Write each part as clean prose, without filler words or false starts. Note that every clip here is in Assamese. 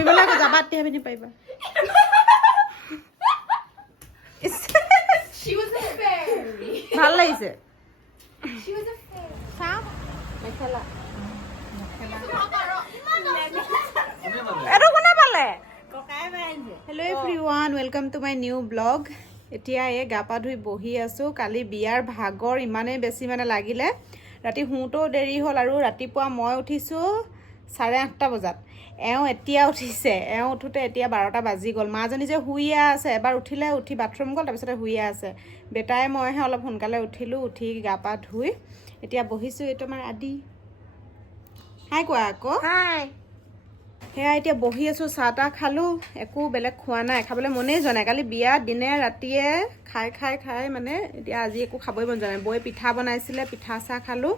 ফুৰিবলৈ আকৌ যাবা তেতিয়া পিন্ধি পাৰিবা ভাল লাগিছে মেখেলা এইটো কোনে পালে hello' everyone welcome to my new blog এতিয়া এই গা পা ধুই বহি আছোঁ কালি বিয়াৰ ভাগৰ ইমানেই বেছি মানে লাগিলে ৰাতি শুওঁতেও দেৰি হ'ল আৰু ৰাতিপুৱা মই উঠিছোঁ 8:30 বজাত এওঁ এতিয়া উঠিছে এওঁ উঠোতে এতিয়া 12টা বাজি গ'ল মাজনী যে শুইয়ে আছে এবাৰ উঠিলে উঠি বাথৰুম গ'ল তাৰপিছতে শুইয়ে আছে বেটাই মইহে অলপ সোনকালে উঠিলোঁ উঠি গা পা ধুই এতিয়া বহিছোঁ এইটো আমাৰ আদি হাই কোৱা আকৌ হাই সেয়া এতিয়া বহি আছোঁ চাহ তাহ খালোঁ একো বেলেগ খোৱা নাই খাবলৈ মনেই যোৱা নাই কালি বিয়া দিনে ৰাতিয়ে খাই মানে এতিয়া আজি একো খাবই মন যোৱা নাই বৌয়ে পিঠা বনাইছিলে পিঠা চাহ খালোঁ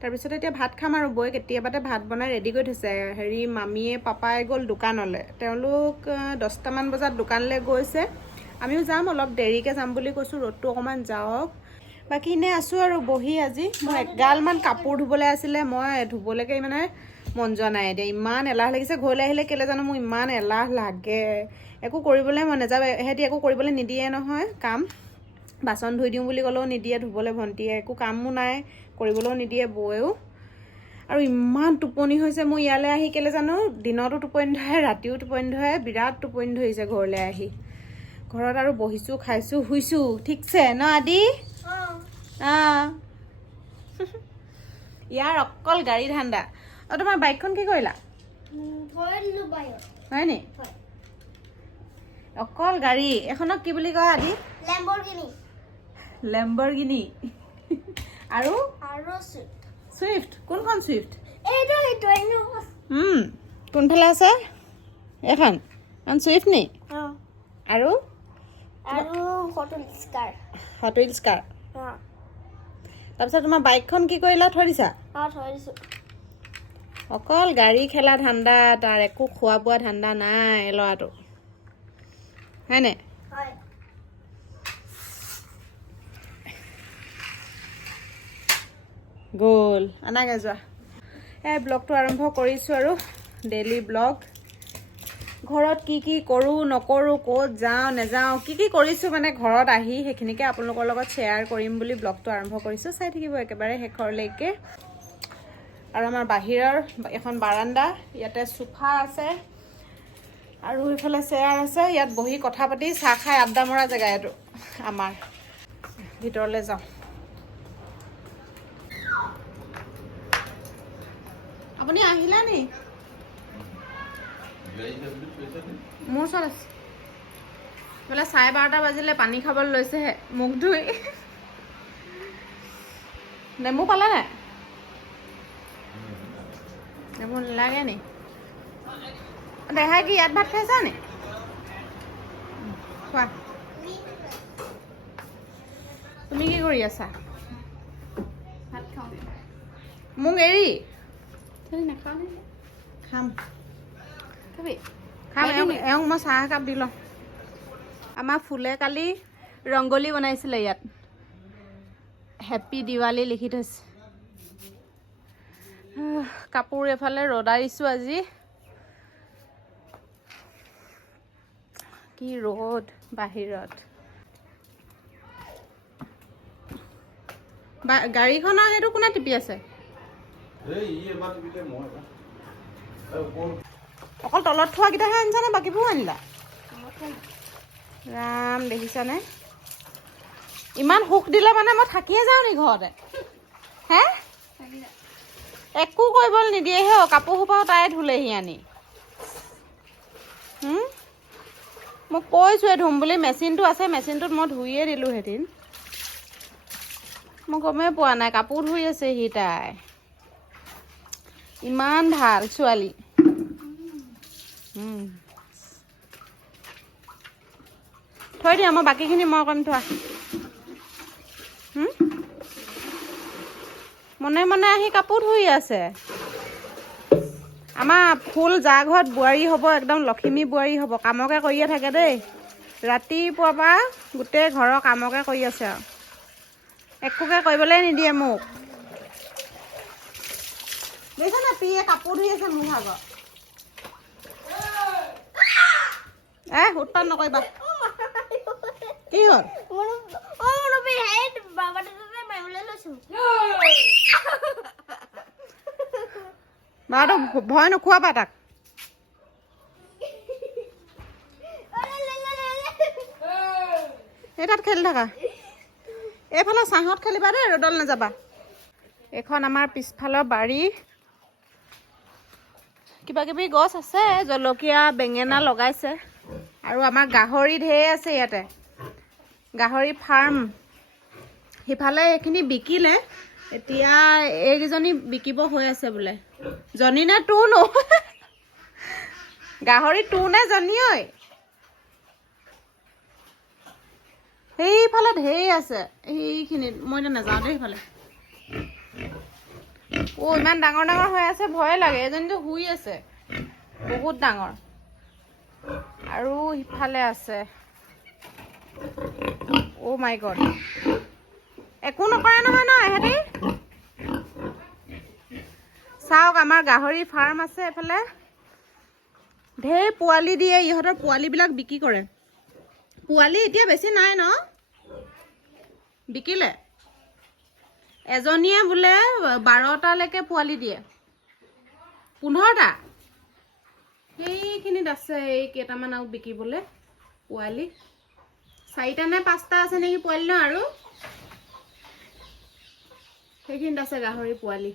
তাৰপিছত এতিয়া ভাত খাম আৰু বৌয়ে কেতিয়াবাতে ভাত বনাই ৰেডি কৰি থৈছে হেৰি মামীয়ে পাপাই গ'ল দোকানলৈ তেওঁলোক 10টামান বজাত দোকানলৈ গৈছে আমিও যাম অলপ দেৰিকৈ যাম বুলি কৈছোঁ ৰ'দটো অকণমান যাওক বাকী এনেই আছোঁ আৰু বহি আজি মই এগালমান কাপোৰ ধুবলৈ আছিলে মই ধুবলৈকে মানে মন যোৱা নাই এতিয়া ইমান এলাহ লাগিছে ঘৰলৈ আহিলে কেলৈ জানো মোৰ ইমান এলাহ লাগে একো কৰিবলৈ মন নাযাব সিহঁতি একো কৰিবলৈ নিদিয়ে নহয় কাম বাচন ধুই দিওঁ বুলি ক'লেও নিদিয়ে ধুবলৈ ভণ্টিয়ে একো কামো নাই কৰিবলৈও নিদিয়ে বৌয়েও আৰু ইমান টোপনি হৈছে মোৰ ইয়ালৈ আহি কেলৈ জানো দিনতো টোপনি ধৰে ৰাতিও টোপনি ধৰে বিৰাট টোপনি ধৰিছে ঘৰলৈ আহি ঘৰত আৰু বহিছোঁ খাইছোঁ শুইছোঁ ঠিকছে ন আদি ইয়াৰ অকল গাড়ী ধান্দা তোমাৰ বাইকখন কি কৰিলা হয় নি অকল গাড়ী এখনক কি বুলি কয় আদি লেম্বৰগিনি আৰু চুইফ্ট কোনখন চুইফ্ট কোনফালে আছে এখন চুইফ্ট নি আৰু হট হুইলছ কাৰ তাৰপিছত তোমাৰ বাইকখন কি কৰিলা থৈ দিছা অকল গাড়ী খেলা ধান্দা তাৰ একো খোৱা বোৱা ধান্দা নাই ল'ৰাটো হয়নে গ'ল আনাগে যোৱা এই ব্লগটো আৰম্ভ কৰিছোঁ আৰু ডেইলি ব্লগ ঘৰত কি কি কৰোঁ নকৰোঁ ক'ত যাওঁ নেযাওঁ কি কি কৰিছোঁ মানে ঘৰত আহি সেইখিনিকে আপোনালোকৰ লগত শ্বেয়াৰ কৰিম বুলি ব্লগটো আৰম্ভ কৰিছোঁ চাই থাকিব একেবাৰে শেষৰলৈকে আৰু আমাৰ বাহিৰৰ এখন বাৰান্দা ইয়াতে সোফা আছে আৰু এইফালে চেয়াৰ আছে ইয়াত বহি কথা পাতি চাহ খাই আড্ডা মৰা জেগা এইটো আমাৰ ভিতৰলৈ যাওঁ আপুনি আহিলা নি মোৰ ওচৰত আছে বোলে 12:30 বাজিলে পানী খাবলৈ লৈছেহে মুখ ধুই নেমু পালে নাই নেমু নালাগে নি দেখাই কি ইয়াত ভাত খাইছা নি খোৱা তুমি কি কৰি আছা ভাত খাওঁ মোক এৰি খাম এওঁক মই চাহ একাপ দি লওঁ আমাৰ ফুলে কালি ৰংগলী বনাইছিলে ইয়াত হেপী দিৱালী লিখি থৈছে কাপোৰ এফালে ৰ'দাইছোঁ আজি কি ৰ'দ বাহিৰত গাড়ীখনৰ সেইটো কোনে টিপি আছে অকল তলত থোৱাকেইটাহে আনিছানে বাকীবোৰ আনিলা ৰাম দেখিছানে ইমান সুখ দিলে মানে মই থাকিয়ে যাওঁ নি ঘৰতে হে একো কৰিবলৈ নিদিয়ে হে কাপোৰ সোপাও তাই ধুলেহি আনি মোক কৈছোৱে ধুম বুলি মেচিনটো আছে মেচিনটোত মই ধুইয়ে দিলোঁ সেইদিন মই গমেই পোৱা নাই কাপোৰ ধুই আছে সি তাই ইমান ভাল ছোৱালী থৈ দিয়া মই বাকীখিনি মই কৰিম থোৱা মনে মনে আহি কাপোৰ ধুই আছে আমাৰ ফুল যা ঘৰত বোৱাৰী হ'ব একদম লখিমী বোৱাৰী হ'ব কামকে কৰিয়ে থাকে দেই ৰাতিপুৱাৰ পৰা গোটেই ঘৰৰ কামকে কৰি আছে আৰু একোকে কৰিবলৈ নিদিয়ে মোক দেখিছা না পিয়ে কাপোৰ ধুই আছে মোৰ ভাগত উৎপাত নকৰিবা কি হ'ল বাটো ভয় নোখোৱাবা তাক এই তাত খেলি থাকা এইফালে ছাঁহত খেলিবা দেই ৰ'দত নাযাবা এখন আমাৰ পিছফালৰ বাৰী কিবা কিবি গছ আছে জলকীয়া বেঙেনা লগাইছে আৰু আমাৰ গাহৰি ঢেৰ আছে ইয়াতে গাহৰি ফাৰ্ম সিফালে এইখিনি বিকিলে এতিয়া এইকেইজনী বিকিব হৈ আছে বোলে জনী নে তোৰ নো গাহৰি তোৰ নে জনী ঐ সেইফালে ঢেৰ আছে সেইখিনিত মই এতিয়া নাযাওঁ দেই সেইফালে ইমান ডাঙৰ ডাঙৰ হৈ আছে ভয়ে লাগে এজনীতো শুই আছে বহুত ডাঙৰ আৰু সিফালে আছে মাই গড একো নকৰে নহয় ন এহেঁতি চাওক আমাৰ গাহৰি ফাৰ্ম আছে এফালে ঢেৰ পোৱালি দিয়ে ইহঁতৰ পোৱালিবিলাক বিক্ৰী কৰে পোৱালি এতিয়া বেছি নাই ন বিকিলে এজনীয়ে বোলে 12টালৈকে পোৱালি দিয়ে 15টা সেইখিনিত আছে এই কেইটামান আৰু বিকিবলৈ পোৱালি 4টা নে 5টা আছে নেকি পোৱালি ন আৰু সেইখিনিত আছে গাহৰি পোৱালি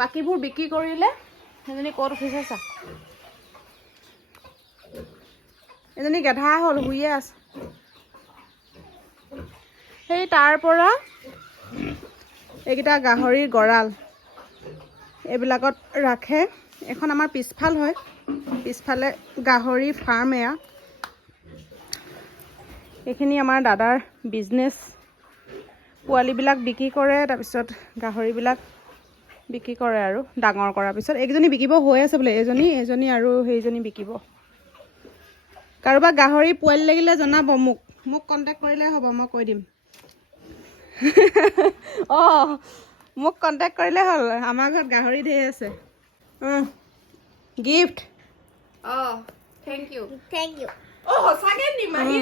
বাকীবোৰ বিক্ৰী কৰিলে সেইজনী ক'ত উঠিছে চা এজনী গেধা হ'ল শুইয়ে আছে সেই তাৰ পৰা এইকেইটা গাহৰিৰ গঁৰাল এইবিলাকত ৰাখে এখন আমাৰ পিছফাল হয় পিছফালে গাহৰি ফাৰ্ম এয়া এইখিনি আমাৰ দাদাৰ বিজনেছ পোৱালিবিলাক বিক্ৰী কৰে তাৰপিছত গাহৰিবিলাক বিক্ৰী কৰে আৰু ডাঙৰ কৰাৰ পিছত এইকেইজনী বিকিব হৈ আছে বোলে এজনী আৰু সেইজনী বিকিব কাৰোবাক গাহৰি পোৱালি লাগিলে জনাব মোক কণ্টেক্ট কৰিলে হ'ব মই কৈ দিম মোক কণ্টেক্ট কৰিলে হ'ল আমাৰ ঘৰত গাহৰি ঢেৰ আছে গিফ্ট থেংক ইউ সঁচাকৈ নিমাহি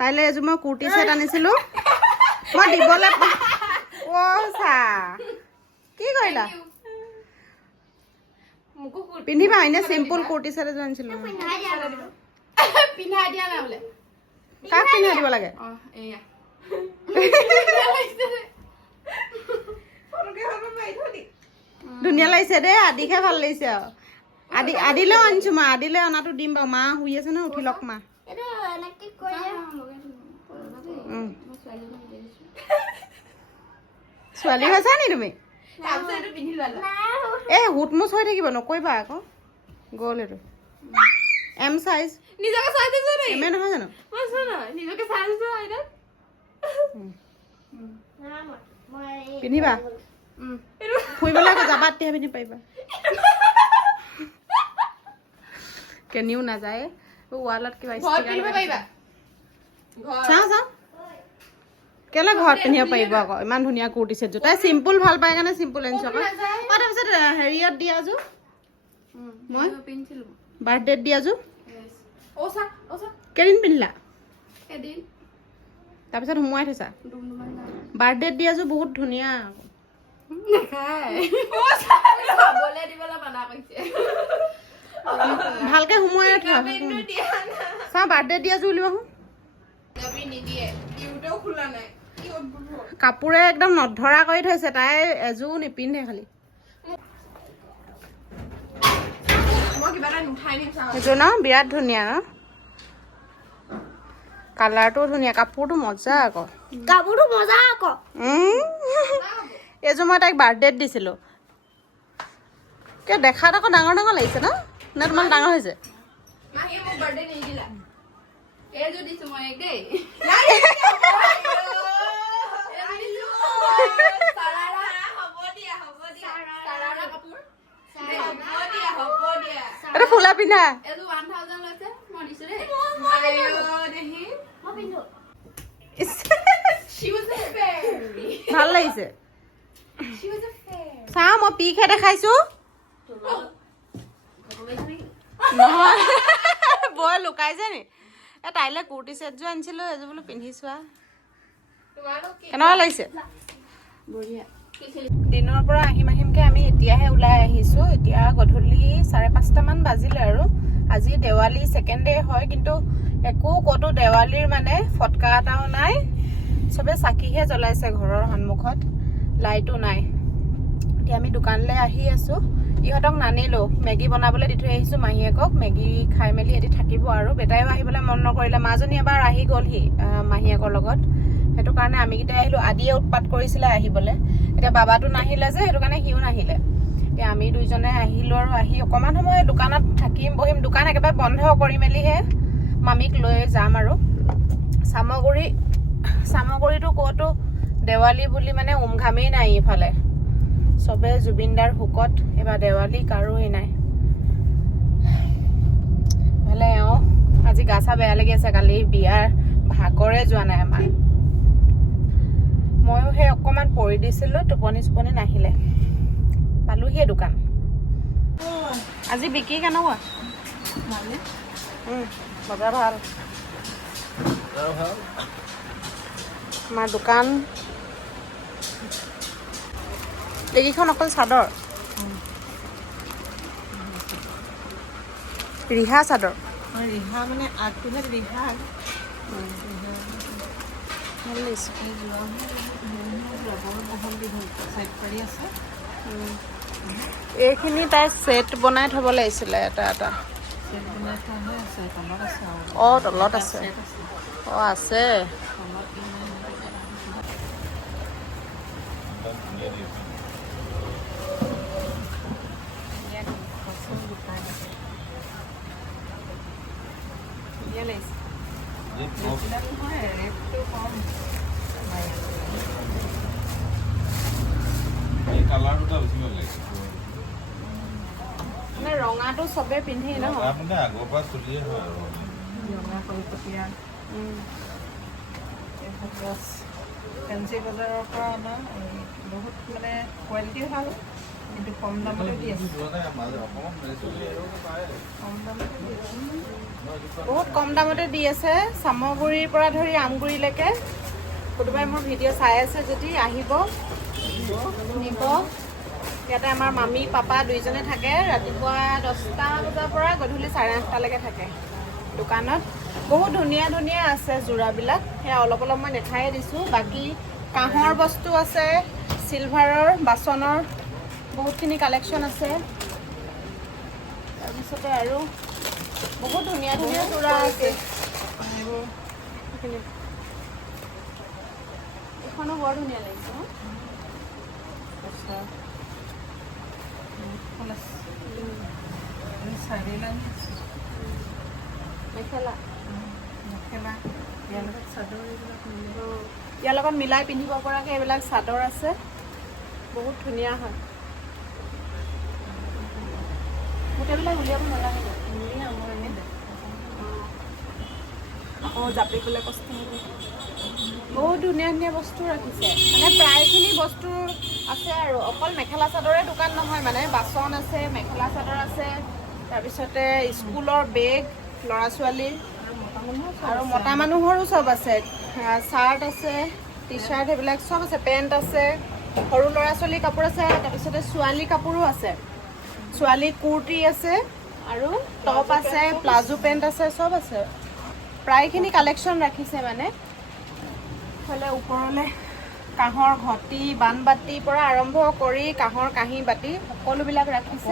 কাইলৈ এযোৰ মই কুৰ্তি ছেট আনিছিলোঁ মই দিবলৈ চা কি কৰিলা পিন্ধিবা এনেই চিম্পুল কুৰ্তি ছেট এযোৰ আনিছিলোঁ পিন্ধাই দিয়া নাই বোলে কাক পিন্ধাই দিব লাগে ধুনীয়া লাগিছে দেই আদিকে ভাল লাগিছে আৰু আদিলেও আনিছো মই আদিলে অনাটো দিম বাৰু মা শুই আছে ন উঠি লওক মা ছোৱালী হৈছা নি তুমি হুটমুচ হৈ থাকিব নকৰিবা আকৌ গ'ল এইটো এম চাইজ নিজকে চাই দিছো নি এমে নহয় জানো নিজকে চাই দিছো আইডাল পিন্ধিবা ফুৰিবলৈ যাবা তেতিয়া পিন্ধি পাৰিবা কেনিও নাযায় ৱালত কিবা চাওঁ কেলে ঘৰত পিন্ধিব পাৰিব আকৌ ইমান ধুনীয়া কুৰ্তি ছেটযোৰ তাই চিম্পুল ভাল পায় কাৰণে চিম্পুল আনিছো আকৌ তাৰপিছত হেৰিয়ত দিয়াযোৰ মই পিন্ধিছিলো বাৰ্থডেত দিয়াযোৰ কেইদিন পিন্ধিলা তাৰপিছত সোমোৱাই থৈছা বাৰ্থডেত দিয়াযোৰ বহুত ধুনীয়া ভালকে সোমোৱাই থোৱা চাওঁ বাৰ্থডেত দিয়াযোৰ উলিওৱা কাপোৰে একদম নধৰা কৰি থৈছে তাই এযোৰ নিপিন্ধে খালি সেইটো ন বিৰাট ধুনীয়া ন কালাৰটো ধুনীয়া কাপোৰটো মজা আকৌ এইযোৰ মই তাইক বাৰ্থডেত দিছিলোঁ কিয় দেখাত আকৌ ডাঙৰ ডাঙৰ লাগিছে ন নে তোমাৰ ডাঙৰ হৈছে এইটো ফুলা পিন্ধা ভাল লাগিছে চাওঁ মই পিকহে দেখাইছো নহয় বৌয়ে লুকাই যে নি তাইলৈ কুৰ্তি ছেটযোৰ আনিছিলোঁ এযোৰ বোলো পিন্ধি চোৱা কেনেকুৱা লাগিছে দিনৰ পৰা আহিমকে আমি এতিয়াহে ওলাই আহিছোঁ এতিয়া গধূলি 5:30 মান বাজিলে আৰু আজি দেৱালী ছেকেণ্ড ডে হয় কিন্তু একো ক'তো দেৱালীৰ মানে ফটকা এটাও নাই চবে চাকিহে জ্বলাইছে ঘৰৰ সন্মুখত লাইটো নাই এতিয়া আমি দোকানলৈ আহি আছোঁ ইহঁতক নানিলোঁ মেগী বনাবলৈ দি থৈ আহিছোঁ মাহীয়েকক মেগী খাই মেলি এটি থাকিব আৰু বেটাইও আহিবলৈ মন নকৰিলে মাজনী এবাৰ আহি গ'লহি মাহীয়েকৰ লগত সেইটো কাৰণে আমিকেইটাই আহিলোঁ আদিয়ে উৎপাত কৰিছিলে আহিবলৈ এতিয়া বাবাটো নাহিলে যে সেইটো কাৰণে সিও নাহিলে এতিয়া আমি দুইজনে আহিলোঁ আৰু আহি অকণমান সময় দোকানত থাকিম বহিম দোকান একেবাৰে বন্ধ কৰি মেলিহে মামীক লৈ যাম আৰু চামগুৰিটো ক'তো দেৱালী বুলি মানে উমঘামেই নাই ইফালে চবে জুবিনদাৰ হুকত এবাৰ দেৱালী কাৰোৱেই নাই ভালে আজি গা চা বেয়া লাগি আছে কালি বিয়াৰ ভাগৰে যোৱা নাই আমাৰ ময়ো সেই অকণমান পৰি দিছিলোঁ টোপনি চোপনি নাহিলে পালোহিয়ে দোকান আজি বিক্ৰী কেনেকুৱা বজাৰ ভাল আমাৰ দোকান এইকেইখন অকল চাদৰ ৰিহা চাদৰ ৰিহা মানে আগটোহে ৰিহা ভাল লাগিছে এইখিনি তাই ছেট বনাই থ'ব লাগিছিলে এটা অঁ তলত আছে অঁ আছে মানে ৰঙাটো চবে পিন্ধি ন আগৰ পৰা চলিয়ে হয় আৰু ৰঙা কলপতীয়া ফেঞ্চি বজাৰৰ পৰা অনা বহুত মানে কোৱালিটি ভাল কিন্তু কম দামতে দি আছে বহুত কম দামতে দি আছে চামগুৰিৰ পৰা ধৰি আমগুৰিলৈকে কোনোবাই মোৰ ভিডিঅ' চাই আছে যদি আহিব নিব ইয়াতে আমাৰ মামী পাপা দুইজনে থাকে ৰাতিপুৱা 10টা বজাৰ পৰা গধূলি 8:30লৈকে থাকে দোকানত বহুত ধুনীয়া ধুনীয়া আছে যোৰাবিলাক সেয়া অলপ অলপ মই দেখাই দিছোঁ বাকী কাঁহৰ বস্তু আছে চিলভাৰৰ বাচনৰ বহুতখিনি কালেকশ্যন আছে তাৰপিছতে আৰু বহুত ধুনীয়া ধুনীয়া যোৰা আছে এইখনো বৰ ধুনীয়া লাগিছে মেখেলা ইয়াৰ লগত মিলাই পিন্ধিব পৰাকৈ এইবিলাক চাদৰ আছে বহুত ধুনীয়া হয় গোটেইবিলাক উলিয়াব নালাগে অঁ জাপি পেলাই কষ্ট হ'ব বহুত ধুনীয়া ধুনীয়া বস্তু ৰাখিছে মানে প্ৰায়খিনি বস্তু আছে আৰু অকল মেখেলা চাদৰে দোকান নহয় মানে বাচন আছে মেখেলা চাদৰ আছে তাৰপিছতে স্কুলৰ বেগ ল'ৰা ছোৱালীৰ আৰু মতা মানুহৰো চব আছে চাৰ্ট আছে টি চাৰ্ট সেইবিলাক চব আছে পেণ্ট আছে সৰু ল'ৰা ছোৱালীৰ কাপোৰ আছে তাৰপিছতে ছোৱালী কাপোৰো আছে ছোৱালী কুৰ্তি আছে আৰু টপ আছে প্লাজো পেণ্ট আছে চব আছে প্ৰায়খিনি কালেকশ্যন ৰাখিছে মানে ইফালে ওপৰলৈ কাঁহৰ ঘটি বানবাতিৰ পৰা আৰম্ভ কৰি কাঁহৰ কাঁহী বাতি সকলোবিলাক ৰাখিছে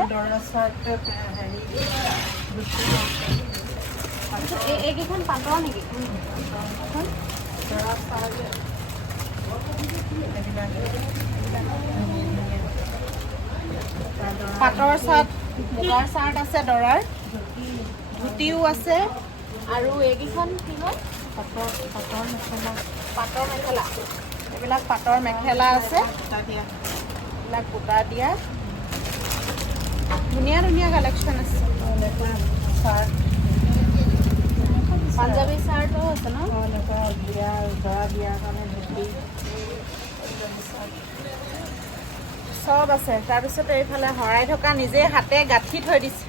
এইকেইখন পাতৰ নেকি পাটৰ চাৰ্ট মুগাৰ চাৰ্ট আছে দৰাৰ ধুতিও আছে আৰু এইকেইখন কি হয় পাটৰ মেখেলা এইবিলাক পাটৰ মেখেলা আছে এইবিলাক বুটা দিয়া ধুনীয়া ধুনীয়া কালেকশ্যন আছে পাঞ্জাবী চাৰ্টো আছে ন চব আছে তাৰপিছতে এইফালে শৰাই থকা নিজে হাতে গাঁঠি থৈ দিছে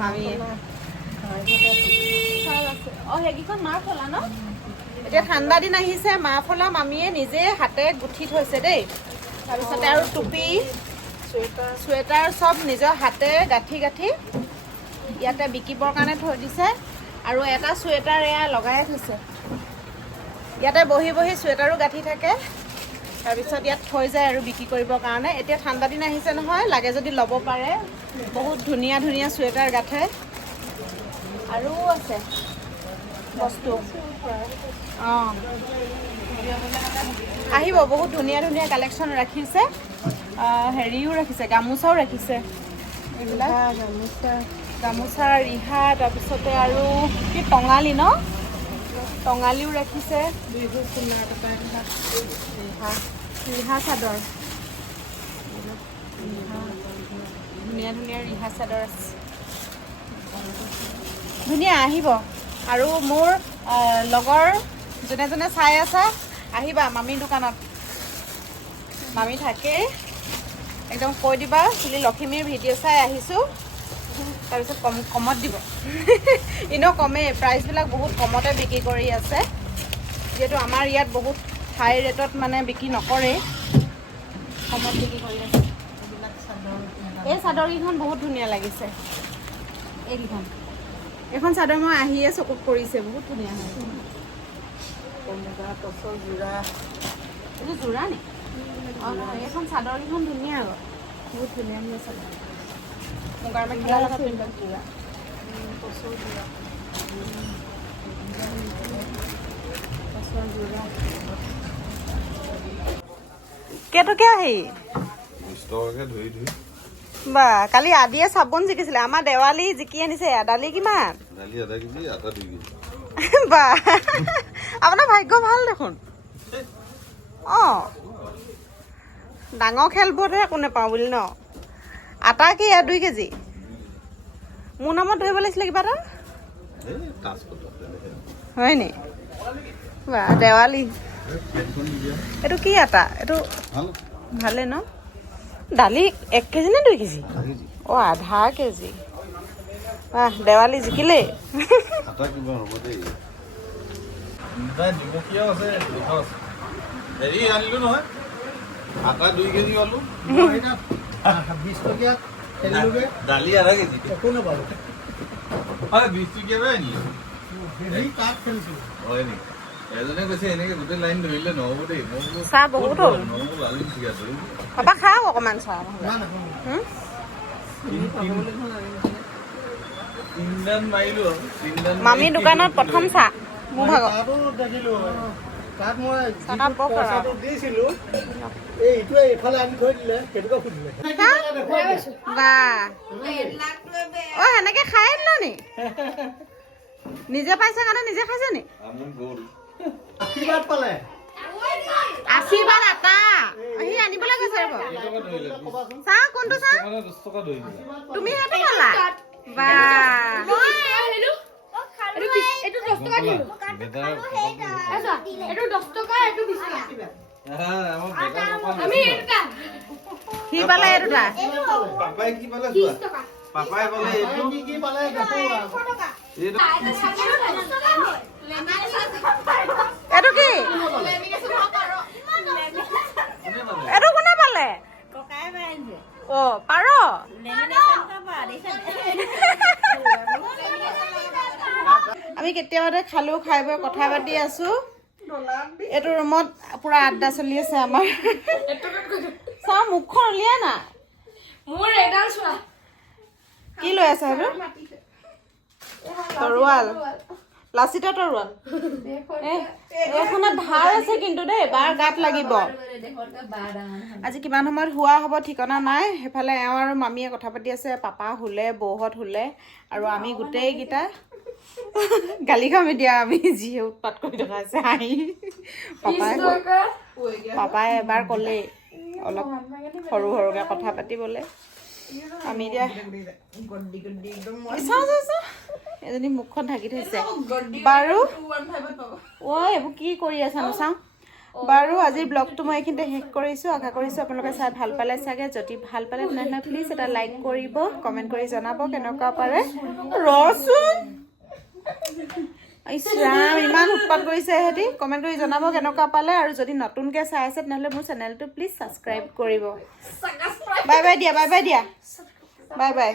মামীয়ে সেইকেইখন মাফলা ন? এতিয়া ঠাণ্ডা দিন আহিছে, মাফলা মামীয়ে নিজে হাতে গুঠি থৈছে দেই। তাৰপিছতে আৰু টুপি, চুৱেটাৰ চব নিজৰ হাতে গাঁঠি গাঁঠি ইয়াতে বিকিবৰ কাৰণে থৈ দিছে। আৰু এটা চুৱেটাৰ এয়া লগাই থৈছে। ইয়াতে বহি বহি চুৱেটাৰো গাঁঠি থাকে। তাৰপিছত ইয়াত থৈ যায় আৰু বিক্ৰী কৰিবৰ কাৰণে। এতিয়া ঠাণ্ডা দিন আহিছে নহয়, লাগে যদি ল'ব পাৰে। বহুত ধুনীয়া ধুনীয়া চুৱেটাৰ গাঠে। আৰু আছে বস্তু। অঁ আহিব, বহুত ধুনীয়া ধুনীয়া কালেকশ্যন ৰাখিছে। হেৰিও ৰাখিছে, গামোচাও ৰাখিছে। এইবিলাক গামোচা, ৰিহা, তাৰপিছতে আৰু কি টঙালি ন? টঙালিও ৰাখিছে। ৰিহা চাদৰ, ধুনীয়া ধুনীয়া ৰিহা চাদৰ আছে। ধুনীয়া, আহিব। আৰু মোৰ লগৰ যোনে যোনে চাই আছা, আহিবা মামীৰ দোকানত। মামী থাকেই, একদম কৈ দিবা খালি লখিমীৰ ভিডিঅ' চাই আহিছোঁ, তাৰপিছত কমত দিব। এনেও কমেই, প্ৰাইচবিলাক বহুত কমতে বিক্ৰী কৰি আছে। যিহেতু আমাৰ ইয়াত বহুত হাই ৰেটত মানে বিক্ৰী নকৰে, কমত বিক্ৰী কৰি আছে। এই চাদৰকেইখন বহুত ধুনীয়া লাগিছে। এইখন চাদৰ মই আহিয়ে চকুত পৰিছে, বহুত ধুনীয়া হয়। এইটো যোৰা নি? অঁ নহয়, এইখন চাদৰকেইখন ধুনীয়া আকৌ, বহুত ধুনীয়া ধুনীয়া চাদৰ। মুগাৰ মেখেলা লগত পিন্ধা যোৰা। কেইটকীয়া হেৰি? 20 টকাকে ধৰি ধৰি। বা কালি আদিয়ে চাবোন জিকিছিলে, আমাৰ দেৱালী জিকি আনিছে। দালি কিমান? দালি আধা কেজি, আটা 2 কেজি। বা আপোনাৰ ভাগ্য ভাল দেখোন। অঁ ডাঙৰ খেলবোৰতহে একো নেপাওঁ বুলি ন? আটা কি 2 কেজি? মোৰ নামত ধৰিব লাগিছিলে কিবা এটা। হয় নি? বা দেৱালী। এইটো কি আটা? এইটো ভালে ন? দালি 1 কেজি নে 2 কেজি? অঁ আধা কেজি। দেৱালী জিকিলেই। আটা কিমান হ'ব দেই? নিমখীয়াও আছে, লিখাও আছে। হেৰি আনিলো নহয়, আটা 2 কেজি আলু, 20 টকীয়া দালি আধা কেজি। একো নাপালো। 20 টকীয়াৰে আনিলো। কাক খেলিছো? হয় নেকি? এজনে কৈছে এনেকে গোটেই লাইন ধৰিলে নহ'ব দেই। চাহ বহুত হ'ল। নহ'ব, আলু ঠিকে আছে। পাপা খাওক অকণমান চাহ। মামী দোকানত প্ৰথম চাহ মোৰ ভাগৰ। তাত মই চাহকাপ বৰ পইচাটো দিছিলো, এইটোৱে এইফালে আনি থৈ দিলে, সেইটোকে সুধিলে। বা অ' সেনেকে খাই দিল নি? নিজে পাইছে কাৰণে নিজে খাইছে নি? আশীৰ্বাদ পালে। আশীৰ্বাদ আটা সি আনিবলৈ গৈছে। ৰ'ব চাহ, কোনটো চাহ? তুমি সেইটো পালা? বা সি পালে এই দুটা। পাপাই কি পালে? পাপাই পালে কি পালে? এইটো কি? এইটো কোনে পালে? অ' পাৰ। আমি কেতিয়াবাতে খালো, খাই বৈ কথা পাতি আছো। এইটো ৰুমত পুৰা আড্ডা চলি আছে আমাৰ। চাও মুখখন উলিয়া না। মোৰ এডাল চোৱা। কি লৈ আছে সেইটো? তৰোৱাল, লাচিতৰ তৰোৱাল। এইখনত ধাৰ আছে কিন্তু দেই, বাৰ গাত লাগিব। আজি কিমান সময়ত হোৱা হ'ব ঠিকনা নাই। সেইফালে এওঁ আৰু মামীয়ে কথা পাতি আছে, পাপা শুলে, বৌহঁত শুলে, আৰু আমি গোটেইকেইটা গালি খাম এতিয়া। আমি যিহে উৎপাত কৰি থকা আছে হাঁহি। পাপাই এবাৰ ক'লেই অলপ সৰু সৰুকে কথা পাতিবলে। আমি এতিয়া এজনী মুখখন ঢাকি থৈছে বাৰু। অ' এইবোৰ কি কৰি আছানো চাওঁ বাৰু। আজিৰ ব্লগটো মই এইখিনিতে শেষ কৰিছোঁ। আশা কৰিছোঁ আপোনালোকে চাই ভাল পালে চাগে। যদি ভাল পালে তেনেহ'লে প্লিজ এটা লাইক কৰিব, কমেণ্ট কৰি জনাব কেনেকুৱা পাৰে। ৰচোন ইছ ৰাম ইমান উৎপাত কৰিছে সিহঁতি কমেণ্ট কৰি জনাব কেনেকুৱা পালে আৰু যদি নতুনকৈ চাই আছে তেনেহ'লে মোৰ চেনেলটো প্লিজ ছাবস্ক্ৰাইব কৰিব বাই বাই দিয়া বাই বাই